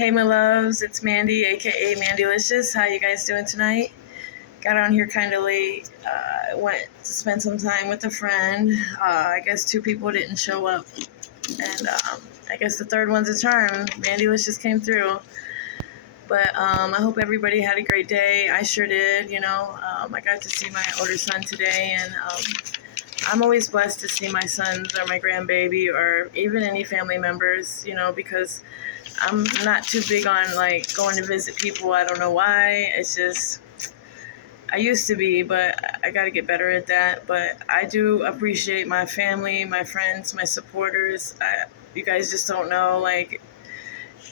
Hey, my loves, it's Mandy, aka Mandylicious. How you guys doing tonight? Got on here kind of late. Went to spend some time with a friend. I guess two people didn't show up, and I guess the third one's a charm. Mandylicious came through. But I hope everybody had a great day. I sure did. I got to see my older son today, and I'm always blessed to see my sons or my grandbaby or even any family members. Because I'm not too big on like going to visit people. I don't know why. It's just I used to be, but I got to get better at that. But I do appreciate my family, my friends, my supporters. You guys just don't know. Like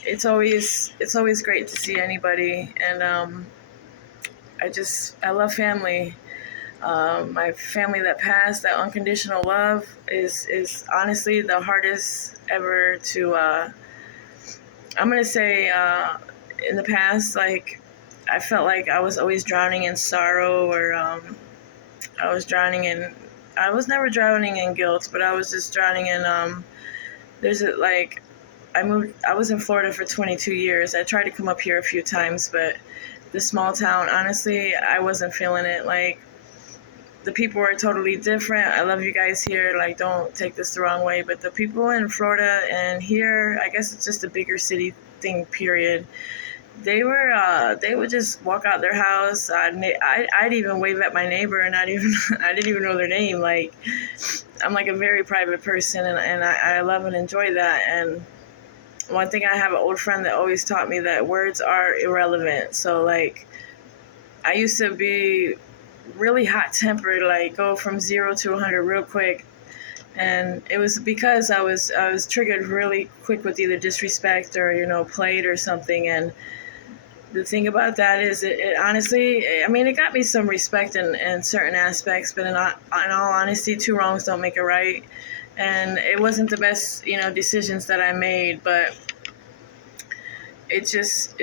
it's always great to see anybody, and I love family. My family that passed, that unconditional love is honestly the hardest ever to. I'm gonna say in the past, like I felt like I was always drowning in sorrow, or I was drowning in. I was never drowning in guilt, but I was just drowning in. There's a like. I was in Florida for 22 years. I tried to come up here a few times, but the small town, honestly, I wasn't feeling it. Like the people are totally different. I love you guys here. Like, don't take this the wrong way, but the people in Florida and here, I guess it's just a bigger city thing. Period. They would just walk out their house. I'd even wave at my neighbor, and not even I didn't even know their name. Like I'm like a very private person, and I love and enjoy that. And one thing, I have an old friend that always taught me that words are irrelevant. So like I used to be really hot tempered, like go from 0 to 100 real quick, and it was because I was triggered really quick with either disrespect or played or something. And the thing about that is, it honestly, I mean, it got me some respect in certain aspects, but in all honesty, two wrongs don't make a right. And it wasn't the best, decisions that I made, but it's just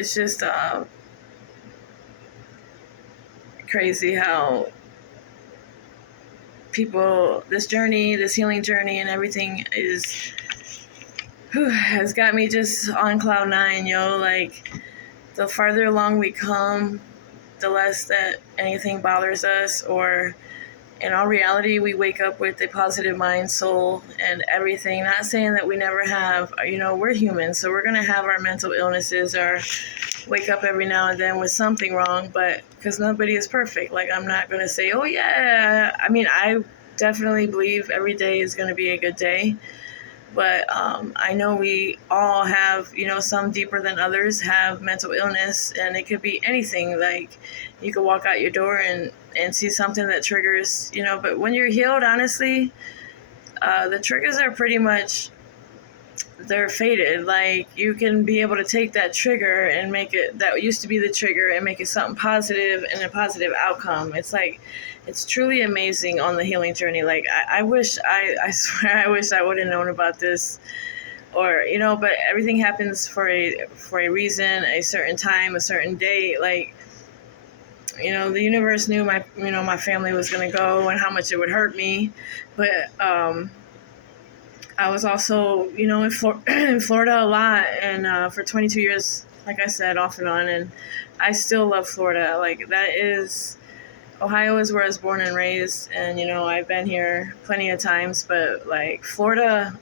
crazy how people, this healing journey and everything has got me just on cloud nine, yo. Like the farther along we come, the less that anything bothers us, or in all reality, we wake up with a positive mind, soul, and everything. Not saying that we never have, we're human, so we're going to have our mental illnesses or wake up every now and then with something wrong, but because nobody is perfect. Like, I'm not going to say, oh, yeah. I mean, I definitely believe every day is going to be a good day. But I know we all have, some deeper than others have mental illness, and it could be anything. Like you could walk out your door and see something that triggers, but when you're healed, honestly, the triggers are pretty much, they're faded. Like you can be able to take that trigger and make it, that used to be the trigger, and make it something positive and a positive outcome. It's like, it's truly amazing on the healing journey. Like I wish, I swear, I wish I would have known about this, or but everything happens for a reason, a certain time, a certain day. Like the universe knew my family was going to go and how much it would hurt me, but I was also, in Florida a lot, and for 22 years, like I said, off and on, and I still love Florida. Like Ohio is where I was born and raised, and I've been here plenty of times, but like Florida,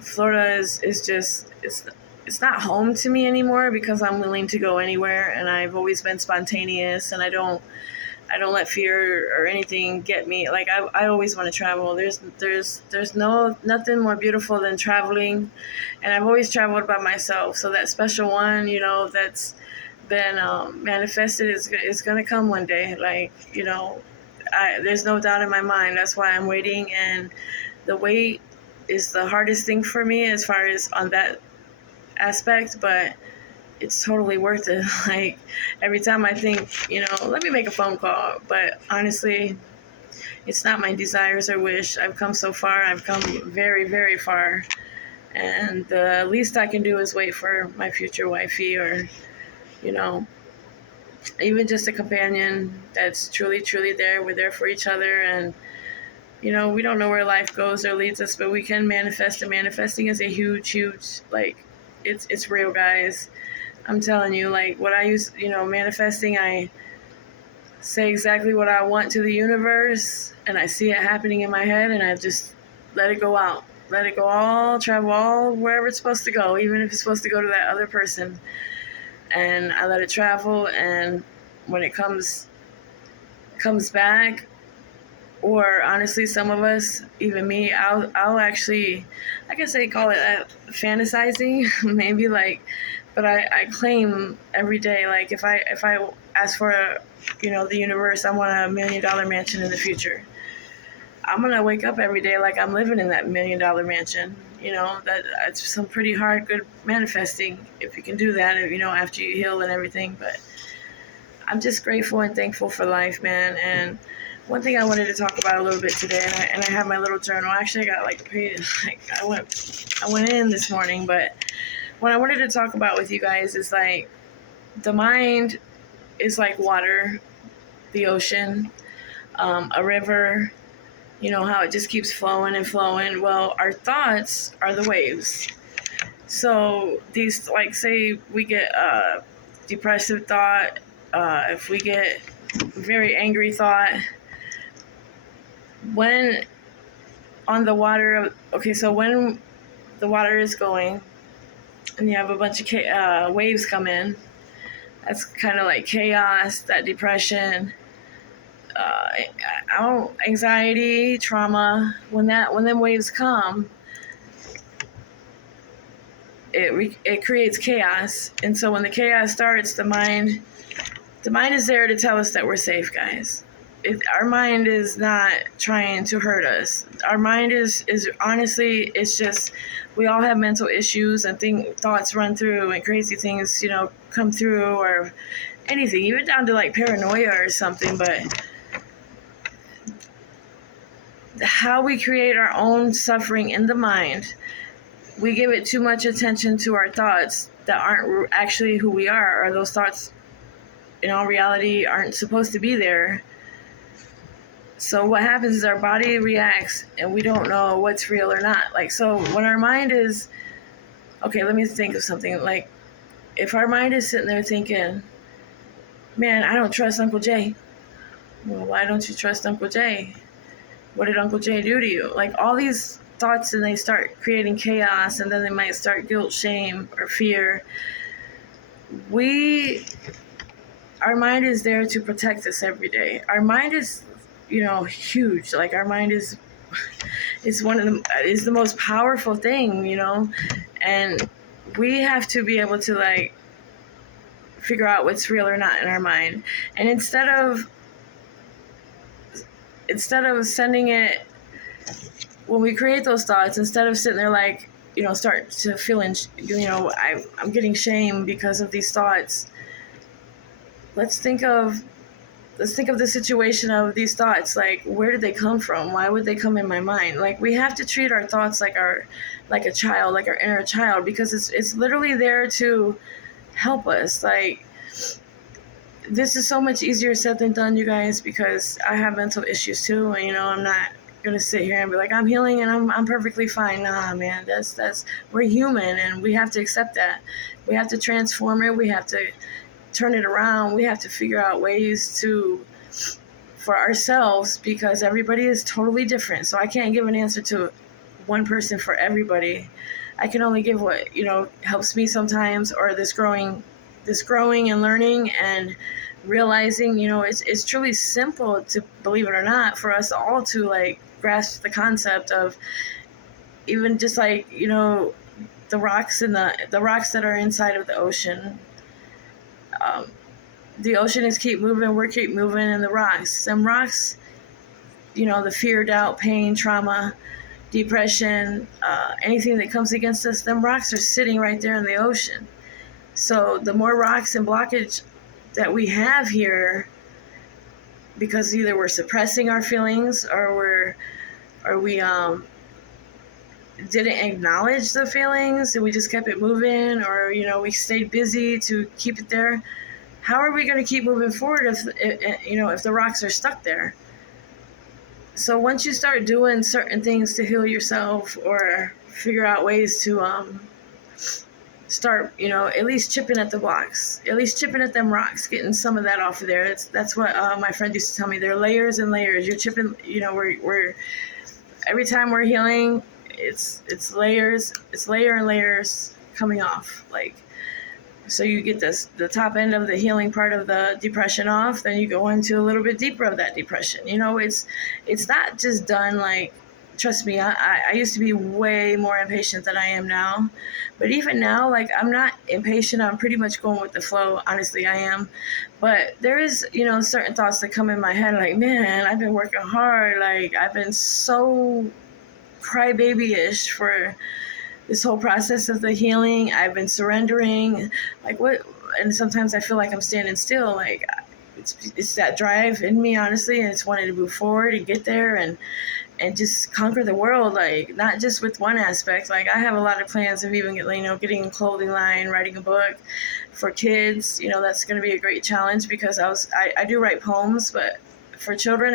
Florida is just, it's not home to me anymore, because I'm willing to go anywhere, and I've always been spontaneous, and I don't let fear or anything get me. Like I always want to travel. There's nothing more beautiful than traveling, and I've always traveled by myself. So that special one, that's been manifested is going to come one day. Like there's no doubt in my mind. That's why I'm waiting, and the wait is the hardest thing for me as far as on that aspect, but it's totally worth it. Like every time I think, let me make a phone call, but honestly, it's not my desires or wish. I've come so far. I've come very, very far, and the least I can do is wait for my future wifey, or you know, even just a companion that's truly, truly there. We're there for each other, and We don't know where life goes or leads us, but we can manifest, and manifesting is a huge, like, it's real, guys. I'm telling you, like, what I use, manifesting, I say exactly what I want to the universe, and I see it happening in my head, and I just let it go out. Let it go all, travel all wherever it's supposed to go, even if it's supposed to go to that other person. And I let it travel, and when it comes back, or honestly, some of us, even me, I'll actually, I guess they call it fantasizing, maybe, like, but I claim every day, like, if I ask for the universe, I want $1 million mansion in the future. I'm gonna wake up every day like I'm living in that $1 million mansion. It's some pretty hard, good manifesting if you can do that. After you heal and everything. But I'm just grateful and thankful for life, man. And one thing I wanted to talk about a little bit today, and I have my little journal. Actually, I got like a page. Like I went in this morning, but what I wanted to talk about with you guys is like the mind is like water, the ocean, a river. How it just keeps flowing and flowing. Well, our thoughts are the waves. So these, like, say we get a depressive thought, if we get very angry thought, when on the water, okay, so when the water is going and you have a bunch of waves come in, that's kind of like chaos, that depression, anxiety, trauma. When them waves come, it creates chaos. And so when the chaos starts, the mind is there to tell us that we're safe, guys. Our mind is not trying to hurt us. Our mind is honestly, it's just, we all have mental issues and thoughts run through and crazy things, come through, or anything, even down to like paranoia or something. But how we create our own suffering in the mind, we give it too much attention to our thoughts that aren't actually who we are, or those thoughts in all reality aren't supposed to be there. So what happens is our body reacts and we don't know what's real or not. Like, so when our mind is, okay, let me think of something. Like, if our mind is sitting there thinking, man, I don't trust Uncle Jay. Well, why don't you trust Uncle Jay? What did Uncle Jay do to you? Like, all these thoughts, and they start creating chaos, and then they might start guilt, shame, or fear. Our mind is there to protect us every day. Our mind is, huge. Like, our mind is the most powerful thing, and we have to be able to, like, figure out what's real or not in our mind. And instead of sending it, when we create those thoughts, instead of sitting there like, start to feeling, I'm getting shame because of these thoughts. Let's think of the situation of these thoughts. Like, where did they come from? Why would they come in my mind? Like, we have to treat our thoughts like a child, like our inner child, because it's literally there to help us. Like, this is so much easier said than done, you guys, because I have mental issues too, and I'm not gonna sit here and be like, I'm healing and I'm perfectly fine. Nah, man, that's we're human, and we have to accept that. We have to transform it. We have to turn it around. We have to figure out ways for ourselves, because everybody is totally different. So I can't give an answer to one person for everybody. I can only give what helps me sometimes, or this growing and learning and realizing, it's truly simple, to believe it or not, for us all to like grasp the concept of, even just like, the rocks that are inside of the ocean. The ocean is keep moving, we're keep moving, and the rocks, the fear, doubt, pain, trauma, depression, anything that comes against us, them rocks are sitting right there in the ocean. So the more rocks and blockage that we have here, because either we're suppressing our feelings, or we didn't acknowledge the feelings and we just kept it moving, or we stayed busy to keep it there. How are we going to keep moving forward if the rocks are stuck there? So once you start doing certain things to heal yourself or figure out ways to start, at least chipping at the blocks, at least chipping at them rocks, getting some of that off of there. That's what my friend used to tell me. There are layers and layers. You're chipping, we're every time we're healing, it's layers, it's layer and layers coming off. Like, so you get the top end of the healing part of the depression off, then you go into a little bit deeper of that depression. It's not just done like, trust me, I used to be way more impatient than I am now. But even now, like, I'm not impatient. I'm pretty much going with the flow. Honestly, I am. But there is, certain thoughts that come in my head like, man, I've been working hard. Like, I've been so crybaby-ish for this whole process of the healing. I've been surrendering, like, what, and sometimes I feel like I'm standing still. Like, it's that drive in me, honestly, and it's wanting to move forward and get there and just conquer the world. Like, not just with one aspect. Like, I have a lot of plans of even getting a clothing line, writing a book for kids. That's going to be a great challenge because I do write poems, but for children,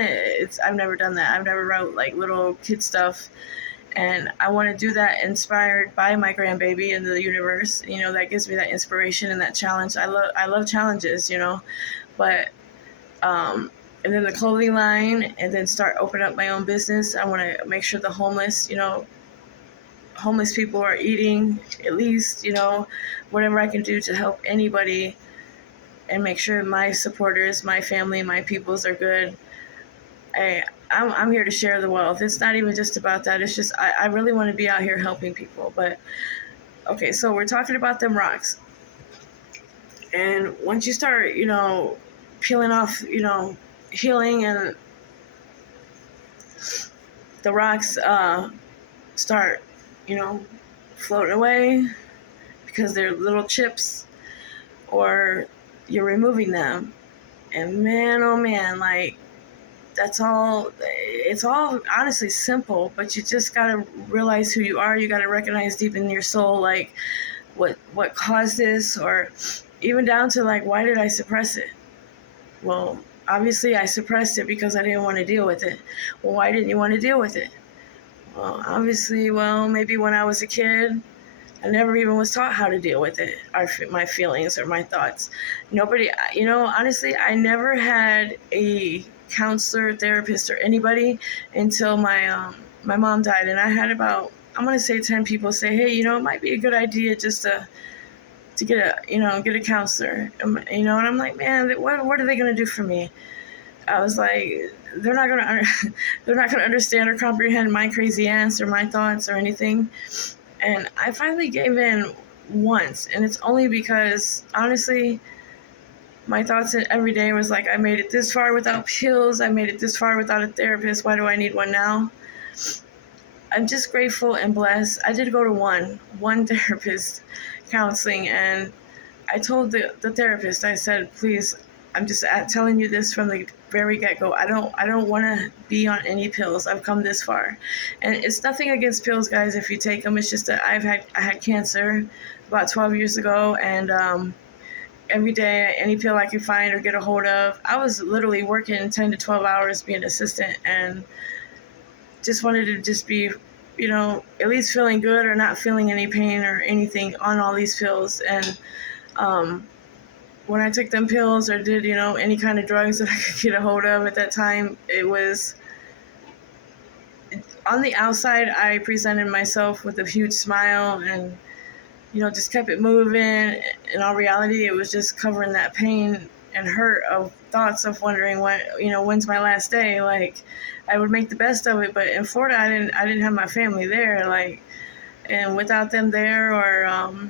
I've never done that. I've never wrote like little kid stuff. And I want to do that inspired by my grandbaby and the universe. That gives me that inspiration and that challenge. I love challenges, but and then the clothing line, and then start opening up my own business. I want to make sure the homeless people are eating, at least, whatever I can do to help anybody and make sure my supporters, my family, my peoples are good. I'm here to share the wealth. It's not even just about that. It's just I really want to be out here helping people. But okay, so we're talking about them rocks. And once you start, peeling off, healing, and the rocks start, floating away because they're little chips, or you're removing them. And man, oh man, like, it's all honestly simple, but you just got to realize who you are. You got to recognize deep in your soul, like, what caused this, or even down to like, why did I suppress it? Well, obviously I suppressed it because I didn't want to deal with it. Well, why didn't you want to deal with it? Well, obviously, maybe when I was a kid, I never even was taught how to deal with it, or my feelings or my thoughts. Nobody, honestly, I never had a counselor, therapist, or anybody until my mom died. And I had about, I'm going to say 10 people say, hey, it might be a good idea just to get a counselor. And I'm like, man, what are they going to do for me? I was like, they're not going to understand or comprehend my crazy ass or my thoughts or anything. And I finally gave in once, and it's only because, honestly, my thoughts every day was like, I made it this far without pills, I made it this far without a therapist, why do I need one now? I'm just grateful and blessed. I did go to one therapist counseling, and I told the therapist, I said, please, I'm just telling you this from the very get-go. I don't want to be on any pills. I've come this far, and it's nothing against pills, guys. If you take them, it's just that I had cancer about 12 years ago, and every day any pill I could find or get a hold of, I was literally working 10 to 12 hours being an assistant, and just wanted to just be, at least feeling good or not feeling any pain or anything on all these pills. And when I took them pills or did, any kind of drugs that I could get a hold of at that time, it was, on the outside, I presented myself with a huge smile and, just kept it moving. In all reality, it was just covering that pain and hurt of thoughts of wondering when's my last day. Like, I would make the best of it, but in Florida, I didn't have my family there, like, and without them there, or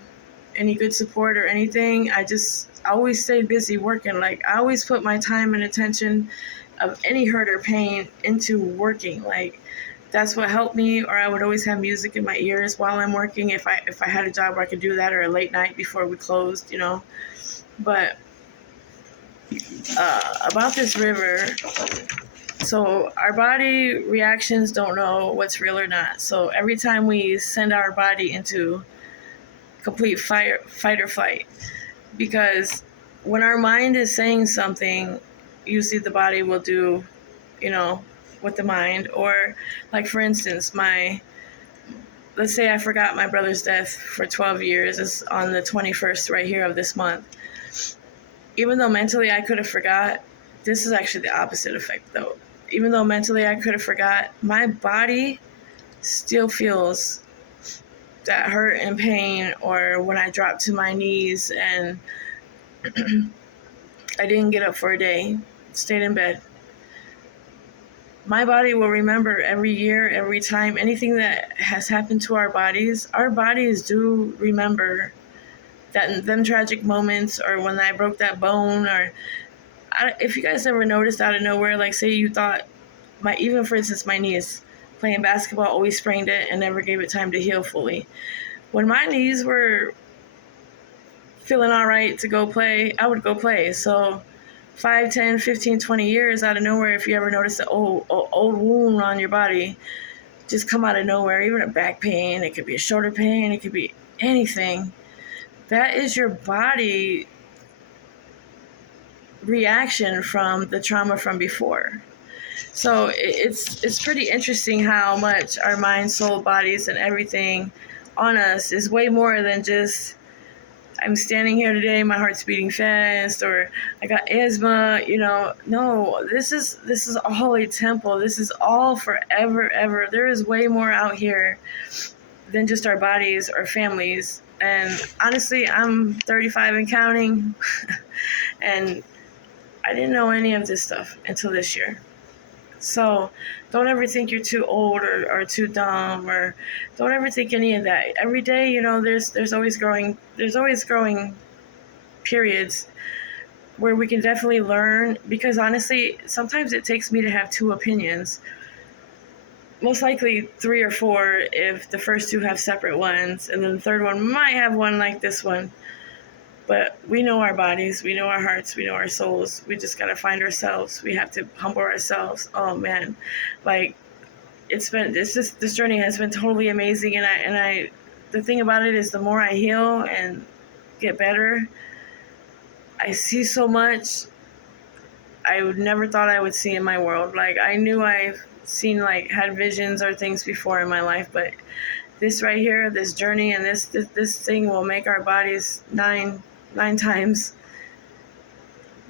any good support or anything, I always stayed busy working. Like, I always put my time and attention of any hurt or pain into working. Like, that's what helped me. Or I would always have music in my ears while I'm working, if I had a job where I could do that, or a late night before we closed, But about this river, so our body reactions don't know what's real or not. So every time we send our body into complete fight or flight, because when our mind is saying something, usually the body will do, with the mind. Or like, for instance, let's say I forgot my brother's death for 12 years. It's on the 21st right here of this month. Even though mentally I could have forgot, this is actually the opposite effect though. Even though mentally I could have forgot, my body still feels that hurt and pain, or when I dropped to my knees and I didn't get up for a day, stayed in bed. My body will remember every year, every time, anything that has happened to our bodies do remember that them tragic moments, or when I broke that bone, or if you guys ever noticed out of nowhere, like say you thought even for instance, my knees, playing basketball, always sprained it and never gave it time to heal fully. When my knees were feeling all right to go play, I would go play. So 5, 10, 15, 20 years out of nowhere, if you ever notice an old wound on your body just come out of nowhere, even a back pain, it could be a shoulder pain, it could be anything, that is your body reaction from the trauma from before. So it's pretty interesting how much our mind, soul, bodies, and everything on us is way more than just I'm standing here today, my heart's beating fast, or I got asthma. No, this is all a temple. This is all forever, ever. There is way more out here than just our bodies or families. And honestly, I'm 35 and counting, and I didn't know any of this stuff until this year. So don't ever think you're too old or too dumb, or don't ever think any of that. Every day, there's always growing periods where we can definitely learn, because honestly, sometimes it takes me to have two opinions. Most likely 3 or 4 if the first 2 have separate ones, and then the third one might have one like this one. But we know our bodies, we know our hearts, we know our souls. We just gotta find ourselves. We have to humble ourselves. Oh man, like this journey has been totally amazing. And I the thing about it is, the more I heal and get better, I see so much I would never thought I would see in my world. Like I knew I've seen, had visions or things before in my life, but this right here, this journey, and this thing will make our bodies nine times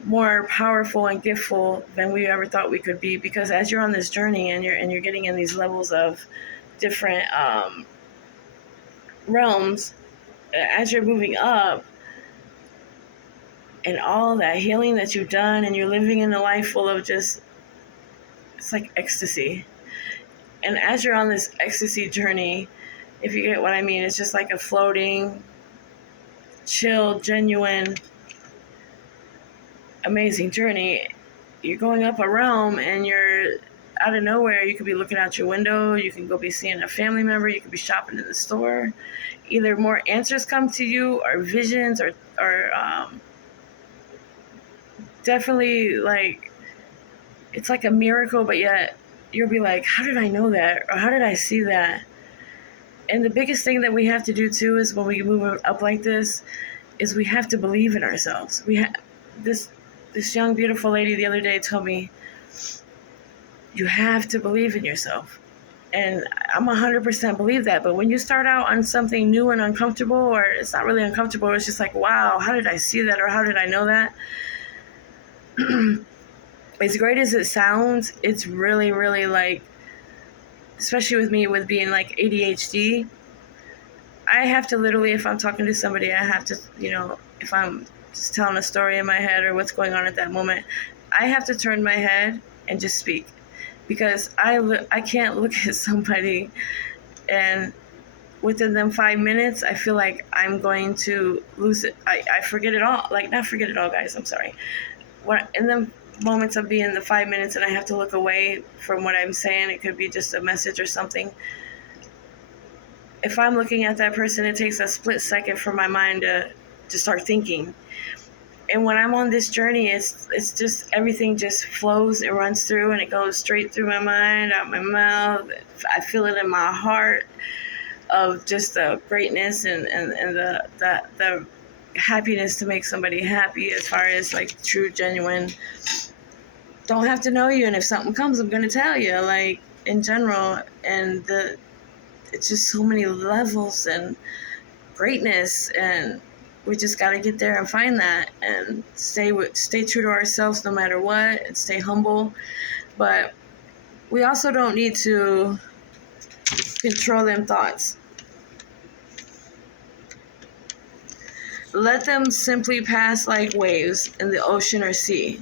more powerful and giftful than we ever thought we could be. Because as you're on this journey and you're getting in these levels of different realms, as you're moving up, and all that healing that you've done, and you're living in a life full of just, it's like ecstasy. And as you're on this ecstasy journey, if you get what I mean, it's just like a floating, chill, genuine, amazing journey. You're going up a realm, and you're out of nowhere. You could be looking out your window. You can go be seeing a family member. You could be shopping in the store. Either more answers come to you, or visions, or definitely, like, it's like a miracle, but yet you'll be like, how did I know that? Or how did I see that? And the biggest thing that we have to do too is, when we move up like this, is we have to believe in ourselves. This young, beautiful lady the other day told me, you have to believe in yourself. And I'm 100% believe that. But when you start out on something new and uncomfortable, or it's not really uncomfortable, it's just like, wow, how did I see that? Or how did I know that? As great as it sounds, it's really, really, like, especially with me with being like ADHD, I have to literally, if I'm talking to somebody, I have to, if I'm just telling a story in my head or what's going on at that moment, I have to turn my head and just speak. Because I can't look at somebody and within them 5 minutes, I feel like I'm going to lose it. I forget it all. Like, not forget it all, guys, I'm sorry. In the moments of being the 5 minutes and I have to look away from what I'm saying, it could be just a message or something. If I'm looking at that person, it takes a split second for my mind to start thinking. And when I'm on this journey, it's just, everything just flows, it runs through, and it goes straight through my mind, out my mouth. I feel it in my heart of just the greatness and the happiness to make somebody happy, as far as like true, genuine don't have to know you, and if something comes, I'm gonna tell you, like, in general. And it's just so many levels and greatness, and we just got to get there and find that, and stay true to ourselves no matter what, and stay humble. But we also don't need to control them thoughts. Let them simply pass like waves in the ocean or sea.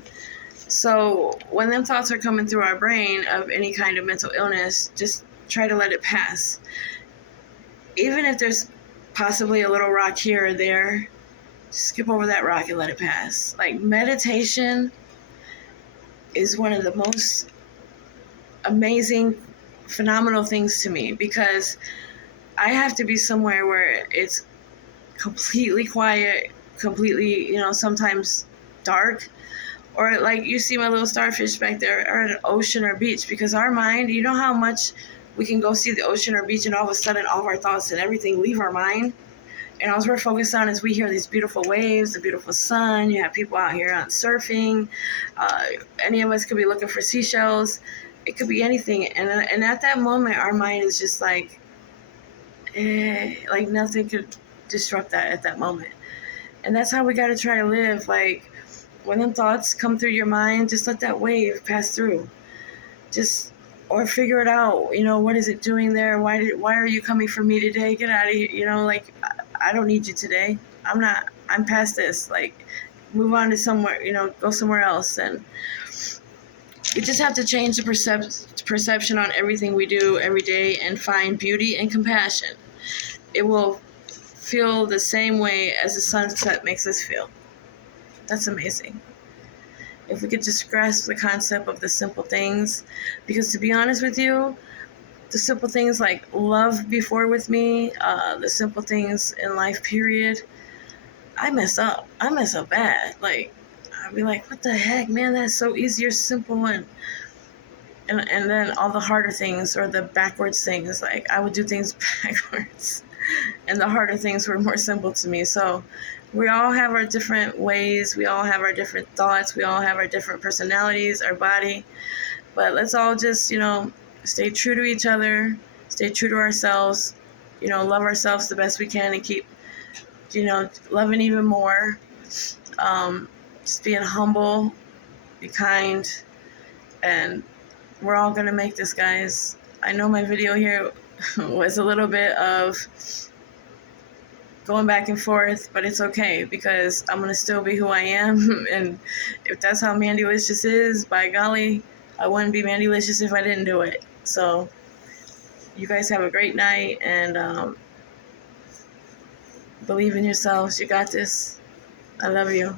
So when them thoughts are coming through our brain of any kind of mental illness, just try to let it pass. Even if there's possibly a little rock here or there, skip over that rock and let it pass. Like, meditation is one of the most amazing, phenomenal things to me, because I have to be somewhere where it's completely quiet, completely, sometimes dark, or like you see my little starfish back there, or an ocean or beach, because our mind, you know how much we can go see the ocean or beach and all of a sudden all of our thoughts and everything leave our mind. And all we're focused on is we hear these beautiful waves, the beautiful sun. You have people out here on surfing. Any of us could be looking for seashells. It could be anything. And at that moment, our mind is just like nothing could disrupt that at that moment. And that's how we got to try to live. Like, when them thoughts come through your mind, just let that wave pass through. Or figure it out. What is it doing there? Why are you coming for me today? Get out of here. Like, I don't need you today. I'm past this. Like, move on to somewhere, go somewhere else. And we just have to change the perception on everything we do every day and find beauty and compassion. It will feel the same way as the sunset makes us feel. That's amazing. If we could just grasp the concept of the simple things, because to be honest with you, the simple things like love before with me, the simple things in life, period, I mess up. I mess up bad. Like, I'd be like, what the heck, man, that's so easy or simple. And then all the harder things, or the backwards things, like I would do things backwards. And the harder things were more simple to me. So we all have our different ways. We all have our different thoughts. We all have our different personalities, our body. But let's all just, stay true to each other, stay true to ourselves, love ourselves the best we can, and keep, loving even more. Just being humble, be kind, and we're all going to make this, guys. I know my video here was a little bit of going back and forth, but it's okay, because I'm going to still be who I am. And if that's how Mandylicious is, by golly, I wouldn't be Mandylicious if I didn't do it. So you guys have a great night, and believe in yourselves. You got this. I love you.